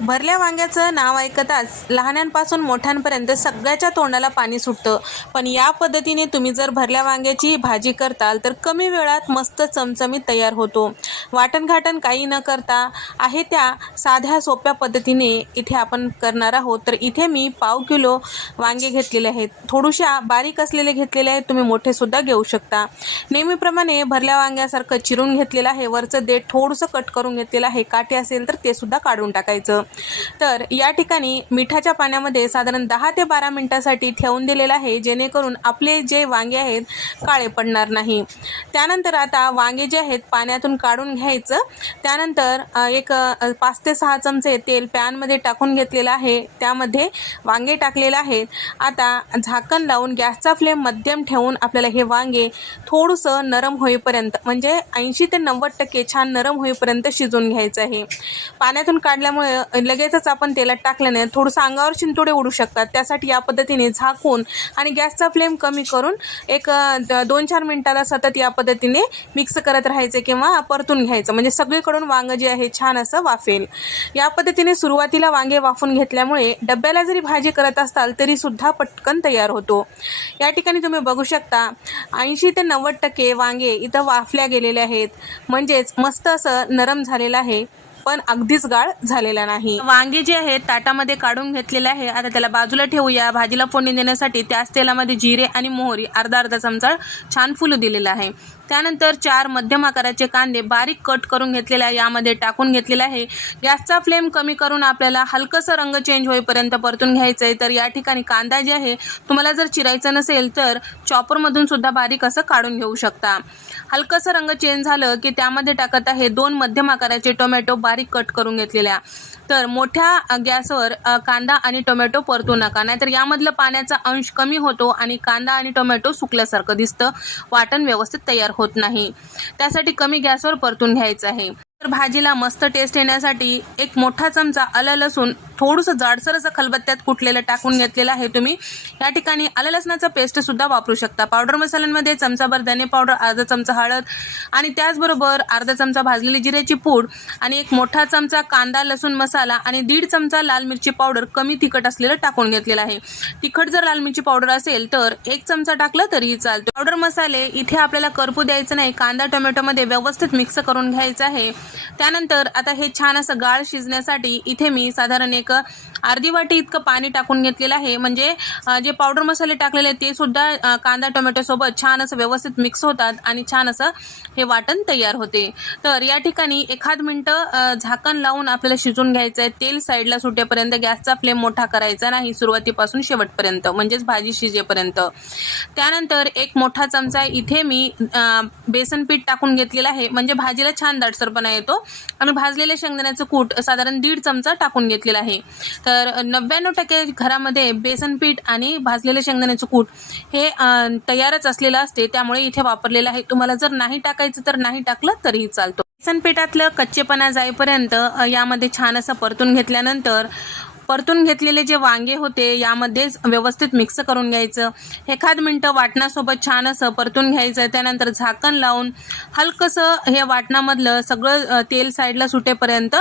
भरल्या वांग्याचं नाव ऐकताच लहानांपासून मोठ्यांपर्यंत सगळ्याच्या तोंडाला पाणी सुटतं. पण या पद्धतीने तुम्ही जर भरल्या वांग्याची भाजी करताल तर कमी वेळात मस्त चमचमीत तयार होतो. वाटणघाटण काही न करता आहे त्या साध्या सोप्या पद्धतीने इथे आपण करणार आहोत. तर इथे मी पाव किलो वांगे घेतलेले आहेत. थोडूशा बारीक असलेले घेतलेले आहेत तुम्ही मोठेसुद्धा घेऊ शकता. नेहमीप्रमाणे भरल्या वांग्यासारखं चिरून घेतलेलं आहे. वरचं देठ थोडंसं कट करून घेतलेलं आहे. काटे असेल तर ते सुद्धा काढून टाकायचं. तर या ठिकाणी मिठाच्या पाण्यामध्ये साधारण दहा ते बारा मिनटासाठी ठेवून दिलेलं आहे जेणेकरून आपले जे वांगे आहेत काळे पडणार नाही. त्यानंतर आता वांगे जे आहेत पाण्यातून काढून घ्यायचं. त्यानंतर एक पाच ते सहा चमचे तेल पॅनमध्ये टाकून घेतलेलं आहे. त्यामध्ये वांगे टाकलेले आहेत. आता झाकण लावून गॅसचा फ्लेम मध्यम ठेवून आपल्याला हे वांगे थोडंसं नरम होईपर्यंत म्हणजे ऐंशी ते नव्वद टक्के छान नरम होईपर्यंत शिजून घ्यायचं आहे. पाण्यातून काढल्यामुळे लगेचच आपण तेलात टाकल्याने थोडंसं अंगावर चिंतोडे उडू शकतात. त्यासाठी या पद्धतीने झाकून आणि गॅसचा फ्लेम कमी करून एक द- दोन चार मिनटाला सतत या पद्धतीने मिक्स करत राहायचं किंवा परतून घ्यायचं. म्हणजे सगळीकडून वांगं जे आहे छान असं वाफेल. या पद्धतीने सुरुवातीला वांगे वाफून घेतल्यामुळे डब्याला जरी भाजी करत असाल तरी सुद्धा पटकन तयार होतो. या ठिकाणी तुम्ही बघू शकता ऐंशी ते नव्वद टक्के वांगे इथं वाफल्या गेलेले आहेत. म्हणजेच मस्त असं नरम झालेलं आहे. पण अगदीच गाळ झालेला नाही. वांगे जे आहेत ताटामध्ये काढून घेतलेले आहे. आता त्याला बाजूला ठेवूया. भाजीला फोडणी देण्यासाठी त्याच तेलामध्ये जिरे आणि मोहरी अर्धा अर्धा चमचा छान फुलं दिलेलं आहे. त्यानंतर चार मध्यम आकाराचे कांदे बारीक कट करून घेतलेले आहे. यामध्ये टाकून घेतलेले आहे. गॅसचा फ्लेम कमी करून आपल्याला हलकंसं रंग चेंज होईपर्यंत परतून घ्यायचं आहे तर या ठिकाणी कांदा जे आहे तुम्हाला जर चिरायचं नसेल तर चॉपरमधून सुद्धा बारीक असं काढून घेऊ शकता. हलकंसं रंग चेंज झालं की त्यामध्ये टाकत आहे दोन मध्यम आकाराचे टोमॅटो बारीक कट करून घेतलेल्या. तर मोठ्या गॅसवर कांदा आणि टोमॅटो परतू नका. नाहीतर यामधलं पाण्याचा अंश कमी होतो आणि कांदा आणि टोमॅटो सुकल्यासारखं दिसतं. वाटण व्यवस्थित तयार होत नाही. त्यासाठी कमी गॅसवर परतून घ्यायचं आहे. तर भाजीला मस्त टेस्ट येण्यासाठी एक मोठा चमचा आलं लसूण थोडंसं जाडसर असं खलबत्त्यात कुटलेलं टाकून घेतलेलं आहे तुम्ही. या ठिकाणी आलं लसणाचा पेस्ट सुद्धा वापरू शकता. पावडर मसाल्यांमध्ये चमचाभर धने पावडर अर्धा चमचा हळद आणि त्याचबरोबर अर्धा चमचा भाजलेली जिऱ्याची पूड आणि एक मोठा चमचा कांदा लसूण मसाला आणि दीड चमचा लाल मिरची पावडर कमी तिखट असलेलं टाकून घेतलेलं आहे. तिखट जर लाल मिरची पावडर असेल तर एक चमचा टाकलं तरीही चालतं. पावडर मसाले इथे आपल्याला करपू द्यायचं नाही. कांदा टोमॅटोमध्ये व्यवस्थित मिक्स करून घ्यायचं आहे. त्यानंतर आता हे छान असं गाळ शिजण्यासाठी इथे मी साधारण एक 그. अर्धी वाटी इतकं पाणी टाकून घेतलेलं आहे. म्हणजे जे पावडर मसाले टाकलेले आहेत ते सुद्धा कांदा टोमॅटोसोबत छान असं व्यवस्थित मिक्स होतात आणि छान असं हे वाटण तयार होते. तर या ठिकाणी एखाद मिनटं झाकण लावून आपल्याला शिजून घ्यायचं आहे. तेल साईडला सुटेपर्यंत गॅसचा फ्लेम मोठा करायचा नाही सुरुवातीपासून शेवटपर्यंत म्हणजेच भाजी शिजेपर्यंत. त्यानंतर एक मोठा चमचा इथे मी बेसन पीठ टाकून घेतलेला आहे. म्हणजे भाजीला छान दाटसरपणा येतो. आणि भाजलेल्या शेंगदाण्याचं कूट साधारण दीड चमचा टाकून घेतलेला आहे. तर नव्याण्णव टक्के घरामध्ये बेसन पीठ आणि भाजलेले शेंगदाण्याचं कूट हे तयारच असलेलं असते. त्यामुळे इथे वापरलेलं आहे. तुम्हाला जर नाही टाकायचं तर नाही टाकलं तरीही चालतं. बेसन पिठातलं कच्चेपणा जाईपर्यंत यामध्ये छान असं परतून घेतल्यानंतर परतून घेतलेले जे वांगे होते यामध्येच व्यवस्थित मिक्स करून घ्यायचं. एखाद मिनटं वाटणासोबत छान असं परतून घ्यायचं. त्यानंतर झाकण लावून हलकंसं हे वाटणामधलं सगळं तेल साईडला सुटेपर्यंत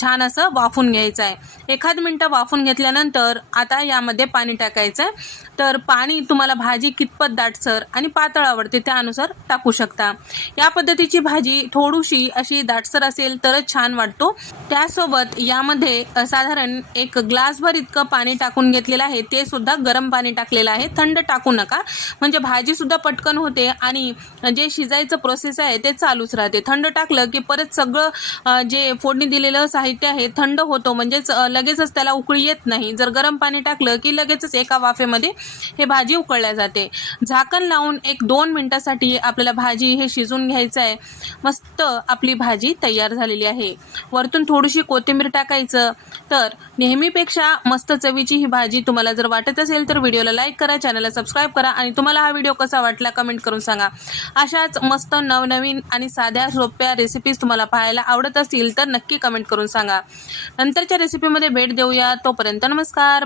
छान असं वाफून घ्यायचं आहे. एखाद मिनटं वाफून घेतल्यानंतर आता यामध्ये पाणी टाकायचं आहे. तर पाणी तुम्हाला भाजी कितपत दाटसर आणि पातळ आवडते त्यानुसार टाकू शकता. या पद्धतीची भाजी थोडीशी अशी दाटसर असेल तरच छान वाटतो. त्यासोबत यामध्ये साधारण एक ग्लासभर इतकं पाणी टाकून घेतलेलं आहे ते सुद्धा गरम पाणी टाकलेलं आहे. थंड टाकू नका. म्हणजे भाजी सुद्धा पटकन होते आणि जे शिजायचं प्रोसेस आहे ते चालूच राहते. थंड टाकलं की परत सगळं जे फोडणी दिलेलं साहित्य आहे थंड होतो. म्हणजेच लगेचच त्याला उकळी येत नाही. जर गरम पाणी टाकलं की लगेचच एका वाफेमध्ये हे भाजी उकळल्या जाते. झाकण लावून एक दोन मिनटासाठी आपल्याला भाजी हे शिजून घ्यायचं आहे. मस्त आपली भाजी तयार झालेली आहे. वरतून थोडीशी कोथिंबीर टाकायचं. तर नेहमी नेहमीपेक्षा मस्त चवीची ही भाजी तुम्हाला जर वाटत असेल तर व्हिडिओला लाईक करा चॅनलला सबस्क्राईब करा आणि तुम्हाला हा व्हिडिओ कसा वाटला कमेंट करून सांगा. अशाच मस्त नवनवीन आणि साध्या सोप्या रेसिपीज तुम्हाला पाहायला आवडत असतील तर नक्की कमेंट करून सांगा. नंतरच्या रेसिपीमध्ये भेट देऊया. तोपर्यंत नमस्कार.